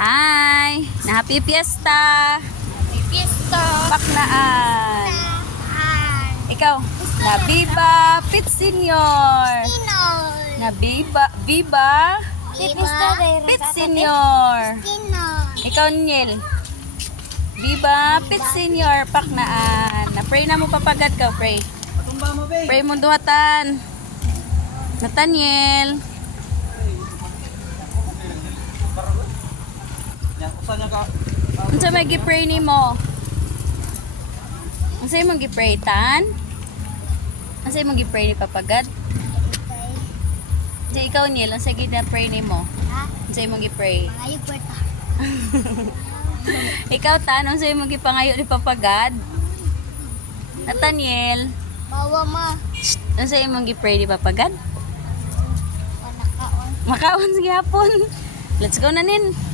Hi! Na Happy Fiesta! Happy Fiesta! Paknaan! Hi! Ikaw, na Viva Pit Senior! Pinol! Na Viva Pit Senior! Pinol! Ikaw, Niel. Viva Pit Senior! Paknaan! Na-pray na mo papagat ka, pray. Pray mo duhatan. Nathaniel. Unsa may gi-pray nimo? Unsa imong gi-pray tan? Unsa imong gi-pray ni papagad? Unsa ikaw Niel, unsa gi-pray nimo? Ha? Unsa imong gi-pray? Ayog berta. Ikaw tan, unsa imong gipangayo ni papagad? Nathaniel, Bawa ma. unsa imong gi-pray ni papagad? Panakaon. Makaon sa gihapon. Let's go na nin.